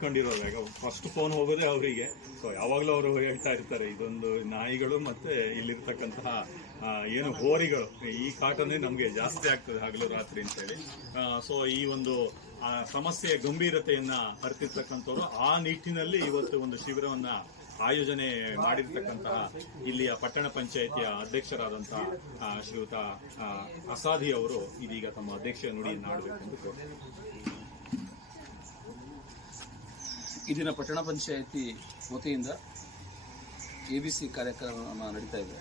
ಕಂಡಿರೋದು ಈಗ first phone ಹೋಗೋದೇ ಅವರಿಗೆ. ಸೊ ಯಾವಾಗಲೂ ಅವರು ಹೇಳ್ತಾ ಇರ್ತಾರೆ, ಇದೊಂದು ನಾಯಿಗಳು ಮತ್ತೆ ಇಲ್ಲಿರ್ತಕ್ಕಂತಹ ಏನು ಹೋರಿಗಳು. ಈ ಕಾಟನೇ ನಮಗೆ ಜಾಸ್ತಿ ಆಗ್ತದೆ ಹಗಲು ರಾತ್ರಿ ಅಂತ ಹೇಳಿ ಸೊ ಈ ಒಂದು ಸಮಸ್ಯೆಯ ಗಂಭೀರತೆಯನ್ನ ಅರ್ತಿರ್ತಕ್ಕಂಥವ್ರು ಆ ನಿಟ್ಟಿನಲ್ಲಿ ಇವತ್ತು ಒಂದು ಶಿಬಿರವನ್ನ ಆಯೋಜನೆ ಮಾಡಿರ್ತಕ್ಕಂತಹ ಇಲ್ಲಿಯ ಪಟ್ಟಣ ಪಂಚಾಯಿತಿಯ ಅಧ್ಯಕ್ಷರಾದಂತಹ ಶ್ರೀಯುತ ಅಸಾದಿ ಅವರು ಇದೀಗ ತಮ್ಮ ಅಧ್ಯಕ್ಷ ನುಡಿಯನ್ನು ಆಡಬೇಕೆಂದು ಕೋರ್ತಾರೆ ಈ ದಿನ ಪಟ್ಟಣ ಪಂಚಾಯಿತಿ ವತಿಯಿಂದ ಎ ಬಿ ಸಿ ಕಾರ್ಯಕ್ರಮ ನಡೀತಾ ಇದೆ.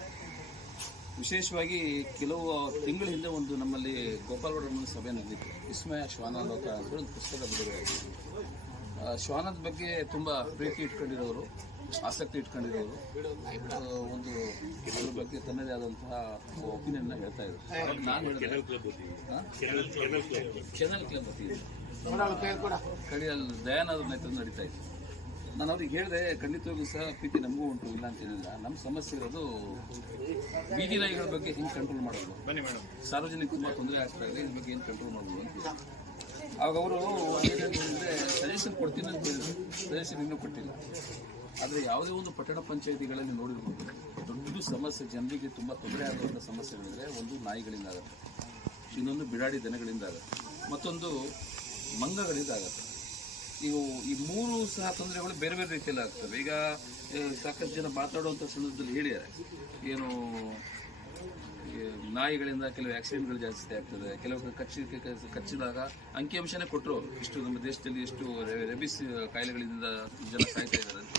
ವಿಶೇಷವಾಗಿ ಕೆಲವು ತಿಂಗಳ ಹಿಂದೆ ಒಂದು ನಮ್ಮಲ್ಲಿ ಗೋಪಾಲಗೌಡರ ಸಭೆ ನಡೆದಿತ್ತು ವಿಸ್ಮಯ ಶ್ವಾನಲೋಕ ಅಂತ ಒಂದು ಪುಸ್ತಕ ಬಿಡುಗಡೆ ಶ್ವಾನದ ಬಗ್ಗೆ ತುಂಬ ಪ್ರೀತಿ ಇಟ್ಕೊಂಡಿರೋರು. ಆಸಕ್ತಿ ಇಟ್ಕೊಂಡಿರೋರು ಒಂದು ಅದ್ರ ಬಗ್ಗೆ ತನ್ನದೇ ಆದಂತಹ ಒಪಿನಿಯನ್ನ ಹೇಳ್ತಾ ಇದ್ರು. ನಾನು ಕೆನಲ್ ಕ್ಲಬ್ ಕಡಿಯಲ್ಲಿ ದಯಾನಂದ ನೇತೃತ್ವ ನಡೀತಾ ಇತ್ತು. ನಾನು ಅವ್ರಿಗೆ ಹೇಳಿದೆ ಖಂಡಿತವಾಗ್ಲೂ ಸಹ ಪ್ರೀತಿ ನಮಗೂ ಉಂಟು ಇಲ್ಲ ಅಂತೇನಿಲ್ಲ ನಮ್ಮ ಸಮಸ್ಯೆ ಇರೋದು ಬೀದಿ ನಾಯಿಗಳ ಬಗ್ಗೆ ಹಿಂಗೆ ಕಂಟ್ರೋಲ್ ಮಾಡೋದು? ಬನ್ನಿ ಮೇಡಮ್. ಸಾರ್ವಜನಿಕ ತುಂಬ ತೊಂದರೆ ಆಗ್ತಾ ಇದೆ ಇದ್ರ ಬಗ್ಗೆ ಏನು ಕಂಟ್ರೋಲ್ ಮಾಡ್ಬೋದು ಅಂತ ಆವಾಗ ಅವರು ಸಜೆಷನ್ ಕೊಡ್ತೀನಿ ಅಂತ ಹೇಳಿದ್ರು. ಸಜೆಷನ್ ಇನ್ನೂ ಕೊಟ್ಟಿಲ್ಲ. ಆದರೆ ಯಾವುದೇ ಒಂದು ಪಟ್ಟಣ ಪಂಚಾಯತಿಗಳಲ್ಲಿ ನೋಡಿರ್ಬೋದು, ದೊಡ್ಡ ಸಮಸ್ಯೆ, ಜನರಿಗೆ ತುಂಬ ತೊಂದರೆ ಆಗುವಂಥ ಸಮಸ್ಯೆಗಳಿದ್ರೆ ಒಂದು ನಾಯಿಗಳಿಂದ ಆಗುತ್ತೆ. ಇನ್ನೊಂದು ಬಿಡಾಡಿ ದನಗಳಿಂದ ಆಗುತ್ತೆ. ಮತ್ತೊಂದು ಮಂಗಗಳಿಂದ ಆಗುತ್ತೆ. ಇವು ಈ ಮೂರು ಸಹ ತೊಂದರೆಗಳು ಬೇರೆ ಬೇರೆ ರೀತಿಯಲ್ಲಿ ಆಗ್ತವೆ. ಈಗ ಸಾಕಷ್ಟು ಜನ ಮಾತಾಡುವಂಥ ಸಂದರ್ಭದಲ್ಲಿ ಹೇಳಿದ್ದಾರೆ. ಏನು ನಾಯಿಗಳಿಂದ ಕೆಲವು ಆಕ್ಸಿಡೆಂಟ್ಗಳು ಜಾಸ್ತಿ ಆಗ್ತದೆ. ಕೆಲವು ಕಚ್ಚಿ ಕಚ್ಚಿದಾಗ ಅಂಕಿಅಂಶನೇ ಕೊಟ್ಟರು ಇಷ್ಟು ನಮ್ಮ ದೇಶದಲ್ಲಿ ಎಷ್ಟು ರೆಬಿಸ್ ಕಾಯಿಲೆಗಳಿಂದ ಜನ ಸಾಯ್ತಾ ಇದ್ದಾರೆ ಅಂತ.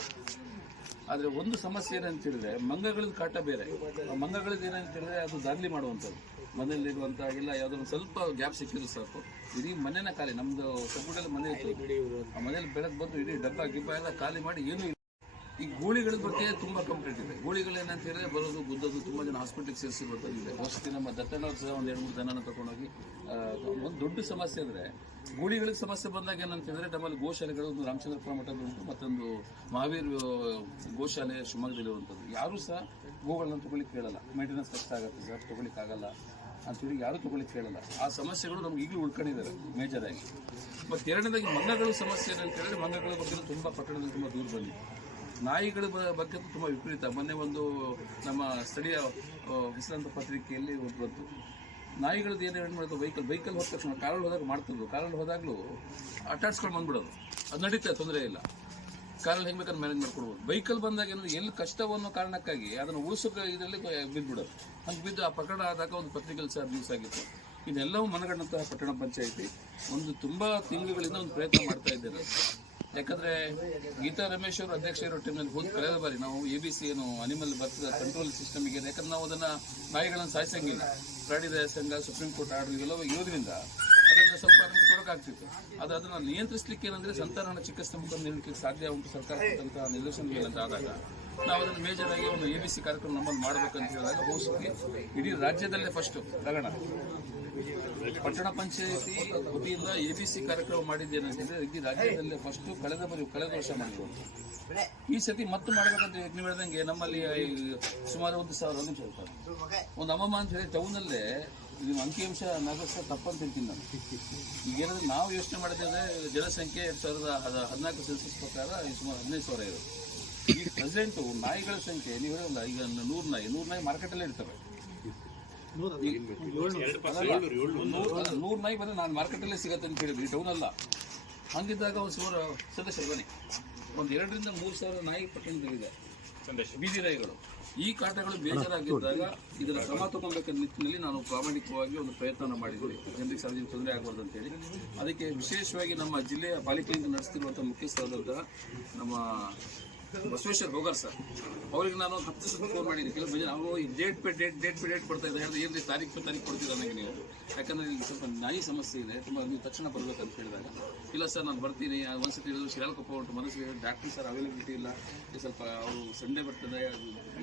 ಆದರೆ ಒಂದು ಸಮಸ್ಯೆ ಏನಂತ ಹೇಳಿದ್ರೆ, ಮಂಗಗಳದ ಕಾಟ ಬೇರೆ. ಆ ಮಂಗಗಳದ್ದು ಏನಂತ ಹೇಳಿದ್ರೆ ಅದು ದಾರ್ಲಿ ಮಾಡುವಂಥದ್ದು. ಮನೆಯಲ್ಲಿರುವಂಥ ಇಲ್ಲ ಯಾವುದೋ ಒಂದು ಸ್ವಲ್ಪ ಗ್ಯಾಪ್ ಸಿಕ್ಕಿದ್ರು ಸಾಕು. ಇಡೀ ಮನೆನ ಖಾಲಿ. ನಮ್ಮದು ಕಬ್ಬುಡಲ್ಲಿ ಮನೆ ಇತ್ತು. ಆ ಮನೇಲಿ ಬೆಳಗ್ಗೆ ಬಂದು ಇಡೀ ಡಬ್ಬ, ಗಿಬ್ಬ ಎಲ್ಲ ಖಾಲಿ ಮಾಡಿ ಏನು. ಈ ಗೂಳಿಗಳ ಬಗ್ಗೆ ತುಂಬಾ ಕಂಪ್ಲೀಟ್ ಇದೆ. ಗೂಳಿಗಳು ಏನಂತ ಹೇಳಿದ್ರೆ ಬರೋದು, ಗುದ್ದೋದು ತುಂಬಾ ಜನ ಹಾಸ್ಪಿಟಲ್ಗೆ ಸೇರಿಸಿರುವಂಥದ್ದಿದೆ ವಸತಿ ನಮ್ಮ ದತ್ತನವ್ರು ಸಹ ಒಂದು ಎರಡು ಮೂರು ದನನ ತಗೊಂಡೋಗಿ ಒಂದು ದೊಡ್ಡ ಸಮಸ್ಯೆ ಅಂದ್ರೆ ಗೂಳಿಗಳಿಗೆ ಸಮಸ್ಯೆ ಬಂದಾಗ ಏನಂತ ಹೇಳಿದ್ರೆ ನಮ್ಮಲ್ಲಿ ಗೋಶಾಲೆಗಳು, ಒಂದು ರಾಮಚಂದ್ರಪುರ ಮಠದ ಉಂಟು. ಮತ್ತೊಂದು ಮಹಾವೀರ್ ಗೋಶಾಲೆ ಶಿವಮೊಗ್ಗದಲ್ಲಿರುವಂಥದ್ದು ಯಾರು ಸಹ ಗೋಗಳನ್ನ ತಗೊಳ್ಳಿಕ್ಕೆ ಕೇಳಲ್ಲ. ಮೇಂಟೆನೆನ್ಸ್ ಕಷ್ಟ ಆಗುತ್ತೆ ಸರ್, ತಗೊಳ್ಳಿಕ್ಕೆ ಆಗಲ್ಲ ಅಂತೇಳಿ ಯಾರು ತಗೊಳ್ಳಿಕ್ಕೆ ಕೇಳಲ್ಲ. ಆ ಸಮಸ್ಯೆಗಳು ನಮ್ಗೆ ಈಗಲೂ ಉಳ್ಕೊಂಡಿದ್ದಾರೆ ಮೇಜರ್ ಆಗಿ ಮತ್ತು ಎರಡನೇದಾಗಿ ಮಂಗಗಳ ಸಮಸ್ಯೆ ಏನಂತ ಹೇಳಿದ್ರೆ ಮಂಗಗಳ ಬಗ್ಗೆ ತುಂಬ ಪಟ್ಟಣದಲ್ಲಿ ತುಂಬ ದೂರ ಬಂದಿದೆ. ನಾಯಿಗಳ ಬಗ್ಗೆ ತುಂಬ ವಿಪರೀತ. ಮೊನ್ನೆ ಒಂದು ನಮ್ಮ ಸ್ಥಳೀಯ ವಿಶ್ರಾಂತ ಪತ್ರಿಕೆಯಲ್ಲಿ ಒಂದು ಬಂತು. ನಾಯಿಗಳದ್ದು ಏನು ಏನು ಮಾಡೋದು ವೆಹಿಕಲ್ ವೆಹಿಕಲ್ ಹೋದ ತಕ್ಷಣ ಕಾರಲ್ಲಿ ಹೋದಾಗ ಮಾಡ್ತಿದ್ರು. ಕಾರಲ್ಲಿ ಹೋದಾಗಲೂ ಅಟ್ಟಾಡ್ಸ್ಕೊಂಡು ಬಂದ್ಬಿಡೋದು. ಅದು ನಡೀತಾ ತೊಂದರೆ ಇಲ್ಲ. ಕಾರಲ್ಲಿ ಹೆಂಗೆ ಬೇಕಾದ್ರೆ ಮ್ಯಾನೇಜ್ ಮಾಡ್ಕೊಡ್ಬೋದು. ವೆಹಿಕಲ್ ಬಂದಾಗ ಏನು, ಎಲ್ಲಿ ಕಷ್ಟವನ್ನು ಕಾರಣಕ್ಕಾಗಿ ಅದನ್ನು ಉಳಿಸೋಕೆ ಇದರಲ್ಲಿ ಬಿದ್ದುಬಿಡೋದು ಹಂಗೆ ಬಿದ್ದು ಆ ಪ್ರಕರಣ ಆದಾಗ ಒಂದು ಪತ್ರಿಕೆಯಲ್ಲಿ ಸಹ ನ್ಯೂಸ್ ಆಗಿತ್ತು. ಇದೆಲ್ಲವೂ ಮನಗಂಡಂತಹ ಪಟ್ಟಣ ಪಂಚಾಯಿತಿ. ಒಂದು ತುಂಬ ತಿಂಗಳುಗಳಿಂದ ಒಂದು ಪ್ರಯತ್ನ ಮಾಡ್ತಾ ಇದ್ದೇನೆ. ಯಾಕಂದ್ರೆ ಗೀತಾ ರಮೇಶ್ ಅವರು ಅಧ್ಯಕ್ಷ ಇರೋ ಟೈಮ್ನಲ್ಲಿ ಹೋದ ಕಳೆದ ಬಾರಿ ನಾವು ಎ ಬಿ ಸಿ ಏನು ಅನಿಮಲ್ ಬರ್ತದ ಕಂಟ್ರೋಲ್ ಸಿಸ್ಟಮ್ಗೆ ಯಾಕಂದ್ರೆ ನಾವು ಅದನ್ನ ನಾಯಿಗಳನ್ನು ಸಾಯಿಸಂಗಿಲ್ಲ. ಪ್ರಾಣಿ ದಯಾ ಸಂಘ ಸುಪ್ರೀಂ ಕೋರ್ಟ್ ಆರ್ಡರ್ ಇವೆಲ್ಲವೂ ಇರೋದ್ರಿಂದ ಅದರಿಂದ ಸ್ವಲ್ಪ ತೊಡಕಾಗ್ತಿತ್ತು ಅದು ಅದನ್ನು ನಿಯಂತ್ರಿಸಲಿಕ್ಕೆ ಏನಂದ್ರೆ ಸಂತಾನ ಚಿಕಿತ್ಸೆ ಮುಖ ನೀಡಲಿಕ್ಕೆ ಸಾಧ್ಯ ಉಂಟು ಸರ್ಕಾರ ಕೊಟ್ಟಂತಹ ನಿರ್ದೇಶನಗಳಂತ ಆದಾಗ. ನಾವು ಅದನ್ನು ಮೇಜರ್ ಆಗಿ ಒಂದು ಎ ಬಿ ಸಿ ಕಾರ್ಯಕ್ರಮ ನಮ್ಮಲ್ಲಿ ಮಾಡಬೇಕಂತ ಹೇಳಿದಾಗ ಬಹುಶಃ ಇಡೀ ರಾಜ್ಯದಲ್ಲೇ ಫಸ್ಟ್ ರಗಣ ಪಟ್ಟಣ ಪಂಚಾಯತಿ ವತಿಯಿಂದ ಎ ಬಿ ಸಿ ಕಾರ್ಯಕ್ರಮ ಮಾಡಿದ್ದೇನಂತಂದ್ರೆ ಇಡೀ ರಾಜ್ಯದಲ್ಲೇ ಫಸ್ಟ್ ಕಳೆದ ಬರಿ, ಕಳೆದ ವರ್ಷ ಮಾಡಿರುವಂತ ಈ ಸತಿ ಮತ್ತೆ ಮಾಡಬೇಕಂತ ನೀವು ಹೇಳ್ದಂಗೆ ನಮ್ಮಲ್ಲಿ ಸುಮಾರು ಒಂದು ಸಾವಿರ ಒಂದು ಹೇಳ್ತಾರೆ. ಒಂದು ಅಮ್ಮಮ್ಮ ಅಂತ ಹೇಳಿ ಟೌನಲ್ಲೇ ನಿಮ್ಮ ಅಂಕಿಅಂಶ ನಗರ ತಪ್ಪಂತ ಹೇಳ್ತೀನಿ ನಾನು. ಈಗ ಏನಾದ್ರೆ ನಾವು ಯೋಚನೆ ಮಾಡಿದ್ರೆ ಜನಸಂಖ್ಯೆ ಎರಡು ಸಾವಿರದ ಹದ- ಹದಿನಾಲ್ಕು ಸೆನ್ಸಸ್ ಪ್ರಕಾರ ಸುಮಾರು ಹದಿನೈದು ಸಾವಿರ ಇದೆ ಈ ಪ್ರೆಸೆಂಟು ನಾಯಿಗಳ ಸಂಖ್ಯೆ, ನೀವು ಹೇಳಲ್ಲ ಈಗ ನೂರು ನಾಯಿ ನೂರು ನಾಯಿ ಮಾರ್ಕೆಟಲ್ಲೇ ಇರ್ತವೆ. ನೂರು ನಾಯಿ ಬಂದ್ರೆ ನಾನು ಮಾರ್ಕೆಟಲ್ಲೇ ಸಿಗತ್ತೆ ಅಂತ ಹೇಳಿದ್ರಿ ಟೌನ್ ಅಲ್ಲ. ಹಂಗಿದ್ದಾಗ ಒಂದು ಸುಮಾರು ಸಂದೇಶ ಬನ್ನಿ. ಒಂದು ಎರಡರಿಂದ ಮೂರು ಸಾವಿರ ನಾಯಿ ಪಟ್ಟಣದಲ್ಲಿದೆ ಬೀದಿ ನಾಯಿಗಳು. ಈ ಕಾಟಗಳು ಬೇಜಾರಾಗಿದ್ದಾಗ ಇದರ ಕ್ರಮ ತಗೊಳ್ಬೇಕನ್ನ ನಿಟ್ಟಿನಲ್ಲಿ ನಾನು ಪ್ರಾಮಾಣಿಕವಾಗಿ ಒಂದು ಪ್ರಯತ್ನ ಮಾಡಿದ್ವಿ ಜನರಿಗೆ ಸಾರ್ವಜನಿಕ ತೊಂದರೆ ಆಗಬಾರ್ದು ಅಂತೇಳಿ ಅದಕ್ಕೆ ವಿಶೇಷವಾಗಿ ನಮ್ಮ ಜಿಲ್ಲೆಯ ಪಾಲಿಕೆಯಿಂದ ನಡೆಸ್ತಿರುವಂಥ ಮುಖ್ಯಸ್ಥರಾದಂತಹ ನಮ್ಮ ಬಸವೇಶ್ವರ್ ಹೋಗರ್ ಸರ್. ಅವ್ರಿಗೆ ನಾನು ಹತ್ತು ಸಲ ಫೋನ್ ಮಾಡಿದ್ದೀನಿ. ಕೆಲವು ಜನ ಅವರು date pay date date pay date ಕೊಡ್ತಾ ಇದ್ದಾರೆ. ಏನ್ರಿ ತಾರೀಕು ತಾರೀಕು ಕೊಡ್ತೀರ ನನಗೆ ನೀವು? ಯಾಕಂದ್ರೆ ಇಲ್ಲಿ ಸ್ವಲ್ಪ ನಾಯಿ ಸಮಸ್ಯೆ ಇದೆ, ತುಂಬ ನೀವು ತಕ್ಷಣ ಬರ್ಬೇಕಂತ ಹೇಳಿದಾಗ. ಇಲ್ಲ ಸರ್, ನಾನು ಬರ್ತೀನಿ. ಒಂದು ಒಂದ್ಸತಿ ಹೇಳಿದ್ರು ಶಿರಾಲ್ಕೊಪ್ಪ ಉಂಟು ಮನಸ್ಸಿಗೆ ಡಾಕ್ಟರ್ ಸರ್ ಅವೈಲಬಿಲಿಟಿ ಇಲ್ಲ. ಸ್ವಲ್ಪ ಅವರು ಸಂಡೇ ಬರ್ತದೆ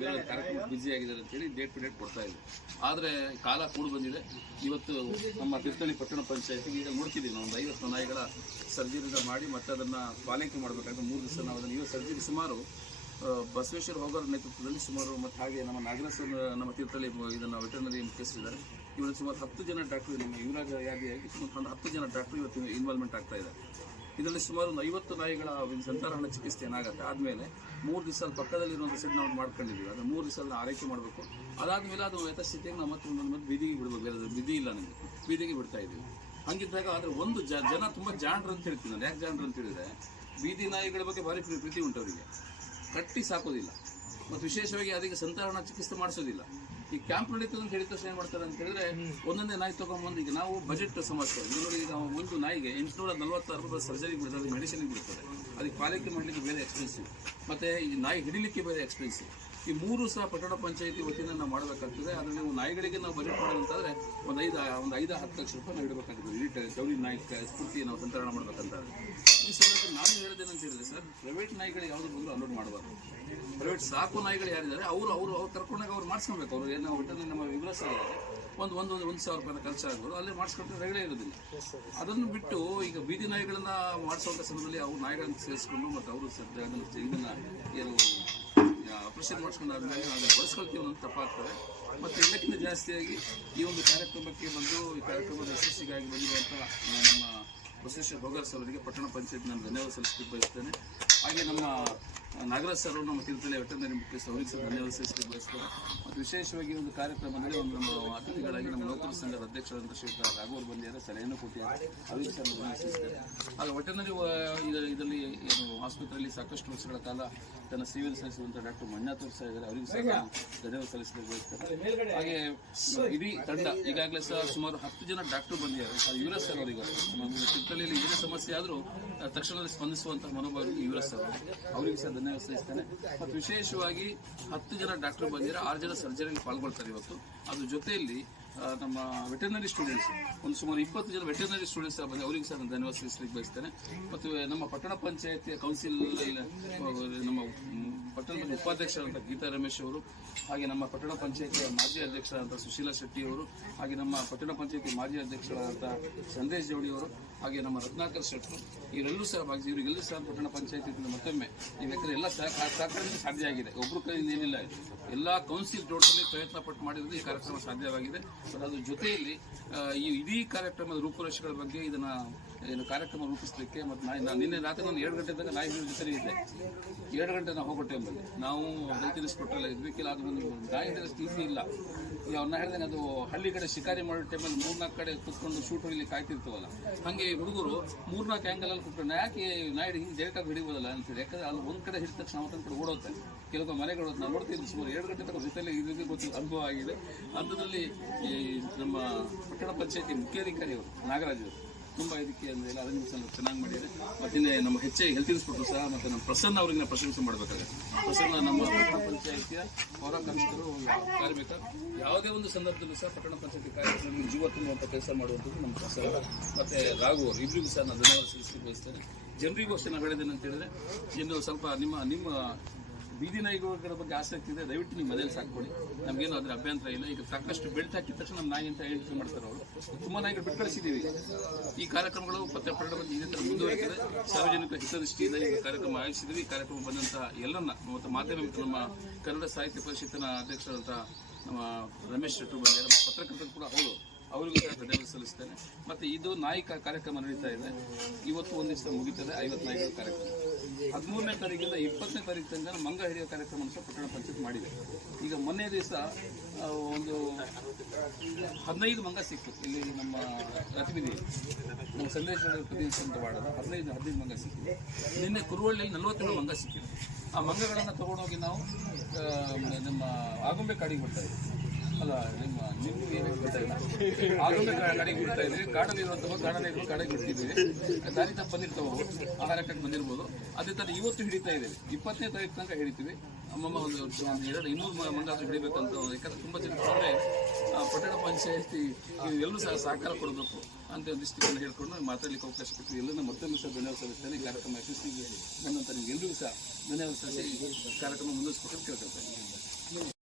ಬೇರೆ ಕಾರ್ಯಕ್ರಮ ಬ್ಯುಸಿ ಆಗಿದ್ದಾರೆ ಅಂತೇಳಿ ಡೇಟ್ ಟು ಡೇಟ್ ಕೊಡ್ತಾ ಇದ್ರು. ಆದರೆ ಕಾಲ ಕೂಡ ಬಂದಿದೆ. ಇವತ್ತು ನಮ್ಮ ತೀರ್ಥಹಳ್ಳಿ ಪಟ್ಟಣ ಪಂಚಾಯತಿಗೆ ಈಗ ನೋಡ್ತಿದ್ದೀವಿ ನಾವು ಒಂದು ಐವತ್ತು ನಾಯಿಗಳ ಸರ್ಜರಿನ ಮಾಡಿ ಮತ್ತೆ ಅದನ್ನು ಪಾಲೈಕೆ ಮಾಡಬೇಕಾದ್ರೆ ಮೂರು ದಿವಸ ನಾವು ಅದನ್ನು ಇವತ್ತು ಸರ್ಜರಿ ಸುಮಾರು ಬಸವೇಶ್ವರ ಹೋಗೋರ ನೇತೃತ್ವದಲ್ಲಿ ಸುಮಾರು, ಮತ್ತು ಹಾಗೆ ನಮ್ಮ ನಾಗರಾಜ್ ನಮ್ಮ ತೀರ್ಥಳ್ಳಿ ಇದನ್ನು ವೆಟರ್ನರಿ ಮುಖ್ಯಸ್ಥರಿದ್ದಾರೆ ಇವರು ಸುಮಾರು ಹತ್ತು ಜನ ಡಾಕ್ಟರ್ ನಮ್ಮ ಯುವರಾಜ ಯಾದಿಯಾಗಿ ಸುಮಾರು ಒಂದು ಹತ್ತು ಜನ ಡಾಕ್ಟರ್ ಇವತ್ತು ಇನ್ವಾಲ್ವ್ಮೆಂಟ್ ಆಗ್ತಾ ಇದೆ. ಇದರಲ್ಲಿ ಸುಮಾರು ಒಂದು ಐವತ್ತು ನಾಯಿಗಳ ಒಂದು ಸಂತಾನಹರಣ ಚಿಕಿತ್ಸೆ ಏನಾಗುತ್ತೆ? ಆದಮೇಲೆ ಮೂರು ದಿವಸ ಪಕ್ಕದಲ್ಲಿರುವಂಥ ಸೆಟ್ ನಾವು ಮಾಡ್ಕೊಂಡಿದ್ದೀವಿ. ಅದು ಮೂರು ದಿವಸ ಆರೈಕೆ ಮಾಡಬೇಕು. ಅದಾದಮೇಲೆ ಅದು ಯಥಸ್ಥಿತಿಯಾಗಿ ನಾವು ಮತ್ತೆ ಮತ್ತೆ ಬೀದಿಗೆ ಬಿಡಬೇಕು. ಬೇರೆ ಬೀದಿ ಇಲ್ಲ ನನಗೆ ಬೀದಿಗೆ ಬಿಡ್ತಾ ಇದ್ದೀವಿ. ಹಂಗಿದ್ದಾಗ ಆದರೆ ಒಂದು ಜ, ಜನ ತುಂಬ ಜಾಣರು ಅಂತ ಹೇಳ್ತೀನಿ ನಾನು. ಯಾಕೆ ಜಾಣರು ಅಂತ ಹೇಳಿದ್ರೆ ಬೀದಿ ನಾಯಿಗಳ ಬಗ್ಗೆ ಭಾರಿ ಪ್ರೀತಿ ಉಂಟು ಅವರಿಗೆ. ಕಟ್ಟಿ ಸಾಕೋದಿಲ್ಲ. ಮತ್ತು ವಿಶೇಷವಾಗಿ ಅದಕ್ಕೆ ಸಂತಾನ ಚಿಕಿತ್ಸೆ ಮಾಡಿಸೋದಿಲ್ಲ. ಈ ಕ್ಯಾಂಪ್ ನಡೀತದೆ ಅಂತ ಹೇಳಿದ ತಕ್ಷಣ ಏನು ಮಾಡ್ತಾರೆ ಅಂತ ಹೇಳಿದ್ರೆ ಒಂದೊಂದೇ ನಾಯಿ ತಗೊಂಡ್ಬಂದು ಈಗ ನಾವು ಬಜೆಟ್ ಸಮಸ್ಯೆ ನೀವು ನೋಡಿ ಈಗ ಒಂದು ನಾಯಿಗೆ ಎಂಟುನೂರ ನಲವತ್ತಾರು ರೂಪಾಯಿ ಸರ್ಜರಿ ಬಿಡ್ತಾರೆ ಮೆಡಿಸಿನ್ ಬಿಡ್ತಾರೆ ಅದಕ್ಕೆ ಪಾಲಿಕೆ ಮಾಡಲಿಕ್ಕೆ ಬೇರೆ ಎಕ್ಸ್ಪೆನ್ಸಿವ್ ಮತ್ತೆ ಈ ನಾಯಿ ಹಿಡಿಲಿಕ್ಕೆ ಬೇರೆ ಎಕ್ಸ್ಪೆನ್ಸಿವ್ ಈ ಮೂರು ಸಹ ಪಟ್ಟಣ ಪಂಚಾಯತಿ ವತಿಯಿಂದ ನಾವು ಮಾಡಬೇಕಾಗ್ತದೆ. ಅದರಲ್ಲಿ ನೀವು ನಾಯಿಗಳಿಗೆ ನಾವು ಬಜೆಟ್ ಮಾಡೋದಂತಾದ್ರೆ ಒಂದು ಐದು ಒಂದು ಐದು ಹತ್ತು ಲಕ್ಷ ರೂಪಾಯಿ ನಾವು ಇಡಬೇಕಾಗ್ತದೆ. ಇಡೀ ಚೌಡಿ ನಾಯಿ ಸ್ಫೂರ್ತಿ ನಾವು ಸಂತರಣ ಮಾಡಬೇಕಂತಾರೆ ಈ ಸಂದರ್ಭದಲ್ಲಿ ನಾನು ಹೇಳಿದ್ರೆ ಸರ್ ಪ್ರೈವೇಟ್ ನಾಯಿಗಳು ಯಾವುದು ಬಂದು ಅಲೋಡ್ ಮಾಡಬಾರ್ದು. ಪ್ರೈವೇಟ್ ಸಾಕು ನಾಯಿಗಳು ಯಾರಿದ್ದಾರೆ, ಅವರು ಅವರು, ಅವ್ರು ಕರ್ಕೊಂಡಾಗ ಅವ್ರು ಮಾಡಿಸ್ಕೊಬೇಕು ಅವರು ಏನೋ ಒಟ್ಟಲ್ಲಿ ನಮ್ಮ ವಿವರ ಒಂದು ಒಂದು ಒಂದು ಸಾವಿರ ರೂಪಾಯಿ ಖರ್ಚಾಗ್ಬೋದು ಅಲ್ಲಿ ಮಾಡಿಸ್ಕೊಟ್ಟರೆ ಇರೋದಿಲ್ಲ. ಅದನ್ನು ಬಿಟ್ಟು ಈಗ ಬೀದಿ ನಾಯಿಗಳನ್ನ ಮಾಡಿಸುವಂಥ ಸಂದರ್ಭದಲ್ಲಿ ಅವು ನಾಯಿಗಳನ್ನು ಸೇರಿಸ್ಕೊಂಡು ಮತ್ತು ಅವರು ಸದ್ಯ ಅದನ್ನು ಇದನ್ನ, ಏನು ಆಪರೇಷನ್ ಮಾಡಿಸ್ಕೊಂಡಾದ್ಮೇಲೆ ಅದನ್ನು ಬಳಸ್ಕೊಳ್ತೀವಿ ಅನ್ನೋದು ತಪ್ಪಾಗ್ತದೆ. ಮತ್ತು ಎಲ್ಲಕ್ಕಿಂತ ಜಾಸ್ತಿಯಾಗಿ ಈ ಒಂದು ಕಾರ್ಯಕ್ರಮಕ್ಕೆ ಬಂದು ಈ ಕಾರ್ಯಕ್ರಮದ ಯಶಸ್ಸಿಗಾಗಿ ಬಂದಿರುವಂಥ ನಮ್ಮ ಬಸವೇಶ್ವರ ಭೋಗರ್ಸ್ ಅವರಿಗೆ ಪಟ್ಟಣ ಪಂಚಾಯತ್ ನಾನು ಧನ್ಯವಾದ ಸಲ್ಲಿಸಲಿಕ್ಕೆ ಬಯಸ್ತೇನೆ. ಹಾಗೆ ನಮ್ಮ ನಾಗರಾಜ್ ಸರ್ ನಮ್ಮ ತಿರುಪತಿ ವೆಟರ್ನರಿ ಮುಖ್ಯಸ್ಥ ಅವರಿಗೆ ಸಹ ಧನ್ಯವಾದ ಸಲ್ಲಿಸಿ ಬಯಸ್ತಾರೆ ಮತ್ತು ವಿಶೇಷವಾಗಿ ಒಂದು ಕಾರ್ಯಕ್ರಮದಲ್ಲಿ ಒಂದು ನಮ್ಮ ಅತಿಥಿಗಳಾಗಿ ನಮ್ಮ ನೌಕರ ಸಂಘದ ಅಧ್ಯಕ್ಷರಾದಂಥ ಶ್ರೀಯುತ ರಾಘವರು ಬಂದಿದ್ದಾರೆ ಸಲಹೆಯನ್ನು ಕೊಟ್ಟಿದ್ದಾರೆ ಅವರಿಗೆ ಸಹ ನಾನು ಧನ್ಯವಾದ ವೆಟರ್ನರಿ ಇದರಲ್ಲಿ ಏನು ಆಸ್ಪತ್ರೆಯಲ್ಲಿ ಸಾಕಷ್ಟು ವರ್ಷಗಳ ಕಾಲ ತನ್ನ ಸಿವಿಲ್ ಸಲ್ಲಿಸುವಂಥ ಡಾಕ್ಟರ್ ಮಣ್ಣ ಸಹ ಇದ್ದಾರೆ. ಅವರಿಗೆ ಸಹ ಧನ್ಯವಾದ ಸಲ್ಲಿಸಲು ಬಯಸ್ತಾರೆ ಹಾಗೆ ಇಡೀ ತಂಡ ಈಗಾಗಲೇ ಸಹ ಸುಮಾರು ಹತ್ತು ಜನ ಡಾಕ್ಟರ್ ಬಂದಿದ್ದಾರೆ. ಯುವರಾಜ್ ಸರ್ ಅವರಿಗೆ. ನಮ್ಮ ಚಿತ್ರಹಳ್ಳಿಯಲ್ಲಿ ಏನೇ ಸಮಸ್ಯೆ ಆದರೂ ತಕ್ಷಣದಲ್ಲಿ ಸ್ಪಂದಿಸುವಂತಹ ಮನೋಭಾವ ಯುವರಾಜ್ ಸರ್ ಅವರಿಗೂ. ಸಹ ಸಲ್ಲಿಸ್ತೇನೆ ಮತ್ತು ವಿಶೇಷವಾಗಿ ಹತ್ತು ಜನ ಡಾಕ್ಟರ್ ಬಂದಿರ ಆರು ಜನ ಸರ್ಜರಿಯಲ್ಲಿ ಪಾಲ್ಗೊಳ್ತಾರೆ ಇವತ್ತು. ಅದ್ರ ಜೊತೆಯಲ್ಲಿ ನಮ್ಮ ವೆಟರ್ನರಿ ಸ್ಟೂಡೆಂಟ್ಸ್ ಒಂದು ಸುಮಾರು ಇಪ್ಪತ್ತು ಜನ ವೆಟರ್ನರಿ ಸ್ಟೂಡೆಂಟ್ಸ್ ಬಂದು ಅವರಿಗೂ ನಾನು ಧನ್ಯವಾದ ಸಲ್ಲಿಸಲಿಕ್ಕೆ ಬಯಸ್ತೇನೆ. ಮತ್ತು ನಮ್ಮ ಪಟ್ಟಣ ಪಂಚಾಯತಿಯ ಕೌನ್ಸಿಲ್ ನಮ್ಮ ಪಟ್ಟಣದ ಉಪಾಧ್ಯಕ್ಷರಾದಂಥ ಗೀತಾ ರಮೇಶ್ ಅವರು, ಹಾಗೆ ನಮ್ಮ ಪಟ್ಟಣ ಪಂಚಾಯತಿಯ ಮಾಜಿ ಅಧ್ಯಕ್ಷರಾದಂಥ ಸುಶೀಲಾ ಶೆಟ್ಟಿ ಅವರು, ಹಾಗೆ ನಮ್ಮ ಪಟ್ಟಣ ಪಂಚಾಯತಿ ಮಾಜಿ ಅಧ್ಯಕ್ಷರಾದಂಥ ಸಂದೇಶ್ ಜೋಡಿ ಅವರು ಹಾಗೆ ನಮ್ಮ ರತ್ನಾಕರ್ ಶೆಟ್ಟರು ಇವರೆಲ್ಲರೂ ಸಹ ಭಾಗಿಸಿ ಇವರಿಗೆಲ್ಲರೂ ಸಹ ಪಟ್ಟಣ ಪಂಚಾಯತಿಯಿಂದ ಮತ್ತೊಮ್ಮೆ ಈ ವ್ಯಕ್ತಿ ಎಲ್ಲ ಸಹ ಸಹಕಾರದಿಂದ ಸಾಧ್ಯ ಆಗಿದೆ. ಒಬ್ಬರು ಕೈಯಿಂದ ಏನಿಲ್ಲ. ಎಲ್ಲ ಕೌನ್ಸಿಲ್ ಟೋಟಲಿ ಪ್ರಯತ್ನ ಪಟ್ಟು ಮಾಡಿರೋದು ಈ ಕಾರ್ಯಕ್ರಮ ಸಾಧ್ಯವಾಗಿದೆ. ಅದರ ಜೊತೆಯಲ್ಲಿ ಈ ಇಡೀ ಕಾರ್ಯಕ್ರಮದ ರೂಪುರೇಷೆಗಳ ಬಗ್ಗೆ ಇದನ್ನು, ಏನು ಕಾರ್ಯಕ್ರಮ ರೂಪಿಸಲಿಕ್ಕೆ ಮತ್ತು ನಾನು ನಿನ್ನೆ ರಾತ್ರಿ ನಾನು ಗಂಟೆ ತನಕ ನಾಯಿ ಜೊತೆ ಇದ್ದೆ ಎರಡು ಗಂಟೆ ನಾವು ಹೋಗೋ ಟೈಮಲ್ಲಿ ನಾವು ಹೆಲ್ತ್ ಇನ್ಸ್ಪೆಕ್ಟರ್ ಇದ್ವಿ ಕೆಲ ಅದು ಒಂದು ನಾಯಿ ಸ್ಥಿತಿ ಇಲ್ಲ. ಈಗ ಅವ್ರನ್ನ ಹೇಳಿದ್ರೆ ಅದು ಹಳ್ಳಿ ಕಡೆ ಶಿಕಾರಿ ಮಾಡೋ ಟೈಮಲ್ಲಿ ಮೂರ್ನಾಲ್ಕು ಕಡೆ ಕುತ್ಕೊಂಡು ಶೂಟ್ ಹೊಡಿಲಿ ಕಾಯ್ತಿರ್ತವಲ್ಲ. ಹಾಗೆ ಹುಡುಗರು ಮೂರ್ನಾಲ್ಕು ಆ್ಯಂಗಲಲ್ಲಿ ಕುತ್ಕೊಂಡು, ಯಾಕೆ ನಾಯ್ಡು ಹಿಂಗೆ ಡೈರೆಕ್ಟಾಗಿ ಹಿಡಿಬೋದಲ್ಲ ಅನ್ಸಿದೆ? ಯಾಕಂದ್ರೆ ಅಲ್ಲಿ ಒಂದು ಕಡೆ ಹಿಡಿದ ತಕ್ಷಣ ಮತ್ತೊಂದು ಕಡೆ ಓಡೋತ್ತೆ. ಕೆಲವು ಮನೆಗಳು ನಾವು ನೋಡ್ತಿದ್ದೆ ಸುಮಾರು ಎರಡು ಗಂಟೆ ತನಕ ಜೊತೆಲಿ ಇದಕ್ಕೆ ಗೊತ್ತಿಲ್ಲ, ಅನುಭವ ಆಗಿದೆ. ಅಂಥದ್ರಲ್ಲಿ ಈ ನಮ್ಮ ಪಟ್ಟಣ ಪಂಚಾಯತಿ ಮುಖ್ಯಾಧಿಕಾರಿಯವರು, ನಾಗರಾಜ್ ಅವರು ತುಂಬ ಇದಕ್ಕೆ ಅಂದರೆ ಅದನ್ನ ಸ್ವಲ್ಪ ಚೆನ್ನಾಗಿ ಮಾಡಿದ್ದಾರೆ ಮತ್ತೆ ನಮ್ಮ ಹೆಚ್ಚೆ ಹೆಲ್ತ್ ಇನ್ಸ್ಪೆಕ್ಟರ್ ಸಹ ಮತ್ತು ನಮ್ಮ ಪ್ರಸನ್ನ ಅವರಿಗೆ ಪ್ರಶಂಸೆ ಮಾಡಬೇಕಾಗುತ್ತೆ. ಪ್ರಸನ್ನ ನಮ್ಮ ಪಟ್ಟಣ ಪಂಚಾಯಿತಿಯ ಪೌರ ಕಾರ್ಮಿಕರು ಕಾರ್ಮಿಕ ಯಾವುದೇ ಒಂದು ಸಂದರ್ಭದಲ್ಲೂ ಸಹ ಪಟ್ಟಣ ಪಂಚಾಯತಿ ಕಾರ್ಯಕ್ರಮ ಜೀವ ತುಂಬುವಂಥ ಕೆಲಸ ಮಾಡುವಂಥದ್ದು ನಮ್ಮ ಪ್ರಸನ್ನ. ಮತ್ತು ರಾಘು ಅವರು ಇಬ್ಬರಿಗೂ ಸಹ ನಾನು ಧನ್ಯವಾದ ಸಲ್ಲಿಸಿ ಬಯಸ್ತೇನೆ. ಜನರಿಗೂ ಅಷ್ಟೇ ಹೇಳಿದ್ದೇನೆ ಅಂತ ಹೇಳಿದ್ರೆ, ಇನ್ನು ಸ್ವಲ್ಪ ನಿಮ್ಮ ನಿಮ್ಮ ಬೀದಿ ನಾಯಿಗಳ ಬಗ್ಗೆ ಆಸಕ್ತಿ ಇದೆ ದಯವಿಟ್ಟು ನೀವು ಮನೇಲಿ ಸಾಕೊಡಿ ನಮ್ಗೇನು ಅದ್ರ ಅಭ್ಯಂತರ ಇಲ್ಲ. ಈಗ ಸಾಕಷ್ಟು ಬೆಲ್ಟ್ ಹಾಕಿದ ತಕ್ಷಣ ನಮ್ಮ ನಾಯಿ ಅಂತ ಐಡೆಂಟಿಫೈ ಮಾಡ್ತಾರೆ ಅವರು. ತುಂಬಾ ನಾಯಿಗಳು ಬಿಟ್ಟು ಕಳಿಸಿದ್ದೀವಿ ಈ ಕಾರ್ಯಕ್ರಮಗಳು ಪತ್ರ ಪರಿಣಾಮ ಇದೇ ಥರ ಮುಂದುವರಿತದೆ. ಸಾರ್ವಜನಿಕ ಹಿತದೃಷ್ಟಿಯಿಂದ ಈ ಕಾರ್ಯಕ್ರಮ ಆಯೋಜಿಸಿದ್ವಿ. ಈ ಕಾರ್ಯಕ್ರಮ ಬಂದಂಥ ಎಲ್ಲನ್ನ ಮತ್ತು ಮಾಧ್ಯಮ ನಮ್ಮ ಕನ್ನಡ ಸಾಹಿತ್ಯ ಪರಿಷತ್ತಿನ ಅಧ್ಯಕ್ಷರಾದಂಥ ನಮ್ಮ ರಮೇಶ್ ಶೆಟ್ಟರು ಬಂದಿದ್ದಾರೆ ಪತ್ರಕರ್ತರು ಕೂಡ ಹೌದು. ಅವರಿಗೂ ಸಹ ಧನ್ಯವಾದ ಸಲ್ಲಿಸ್ತೇನೆ ಮತ್ತು ಇದು ನಾಯಕ ಕಾರ್ಯಕ್ರಮ ನಡೀತಾ ಇದೆ. ಇವತ್ತು ಒಂದು ದಿವಸ ಮುಗಿತದೆ, ಐವತ್ತು ನಾಯಿಗಳ ಕಾರ್ಯಕ್ರಮ. ಹದಿಮೂರನೇ ತಾರೀಕಿಂದ ಇಪ್ಪತ್ತನೇ ತಾರೀಕು ತನಕ ಮಂಗ ಹಿಡಿಯೋ ಕಾರ್ಯಕ್ರಮ ಸಹ ಪಟ್ಟಣ ಪಂಚಾಯತ್ ಮಾಡಿದೆ. ಈಗ ಮೊನ್ನೆ ದಿವಸ ಒಂದು ಹದಿನೈದು ಮಂಗ ಸಿಕ್ತು ಇಲ್ಲಿ ನಮ್ಮ ಪ್ರತಿನಿಧಿ, ನಮ್ಮ ಸಂದೇಶ ಪ್ರತಿನಿಧಿ ಅಂತ ಮಾಡೋದು ಹದಿನೈದು ಹದಿನೈದು ಮಂಗ ಸಿಕ್ಕಿದೆ. ನಿನ್ನೆ ಕುರುವಳ್ಳಿಯಲ್ಲಿ ನಲವತ್ತೇಳು ಮಂಗ ಸಿಕ್ಕಿದೆ. ಆ ಮಂಗಗಳನ್ನು ತಗೊಂಡೋಗಿ ನಾವು ನಮ್ಮ ಆಗುಂಬೆ ಕಾಡಿಗೆ ಬರ್ತಾ ಇದ್ದೀವಿ ಅಲ್ಲ ನಿಮ್ಮ ನಿಮ್ಗೆ ಏನಾಗಿ ಗೊತ್ತಾಗಿಲ್ಲ ಆಗುಂಬೆ ಕಾಡಿಗೆ ಬಿಡ್ತಾ ಇದ್ದೀವಿ ಕಾಡಲ್ಲಿ ಇರುವಂತಹ ಕಾಡಲ್ಲಿ ಕಾಡಿಗೆ ಬಿಡ್ತಿದ್ವಿ ದಾರಿ ತಪ್ಪು ಬಂದಿರ್ತಾವೆ ಆಹಾರಕ್ಕೆ ಬಂದಿರ್ಬೋದು ಅದೇ ಥರ ಇವತ್ತು ಹಿಡಿತಾ ಇದ್ದೀವಿ ಇಪ್ಪತ್ತನೇ ತಾರೀಕು ತನಕ ಹಿಡಿತೀವಿ ಅಮ್ಮಮ್ಮ ಒಂದು ಎರಡು ಇನ್ನೂರು ಹಿಡಿಬೇಕು ಹಿಡಿಬೇಕಂತ ಯಾಕಂದ್ರೆ ತುಂಬ ಜನ ಅಂದರೆ ಪಟ್ಟಣ ಪಂಚಾಯತಿ ಎಲ್ಲರೂ ಸಹ ಸಹಕಾರ ಕೊಡಬೇಕು ಅಂತ ದೃಷ್ಟಿಕೋನ ಹೇಳ್ಕೊಂಡು ಮಾತಾಡಲಿಕ್ಕೆ ಅವಕಾಶ ಕೊಟ್ಟು ಎಲ್ಲರೂ ಮತ್ತೊಮ್ಮೆ ಸಹ ಧನ್ಯವಾದ ಸಲ್ಲಿಸ್ತೇನೆ ಕಾರ್ಯಕ್ರಮ ಯಶಸ್ವಿಗೆ ಎಲ್ಲರಿಗೂ ಸಹ ಧನ್ಯವಾದ ಸಲ್ಲಿಸಿ ಕಾರ್ಯಕ್ರಮ ಮುಂದುವರಿಸ್ಬೇಕು ಅಂತ ಕೇಳ್ಕೊಳ್ತೇನೆ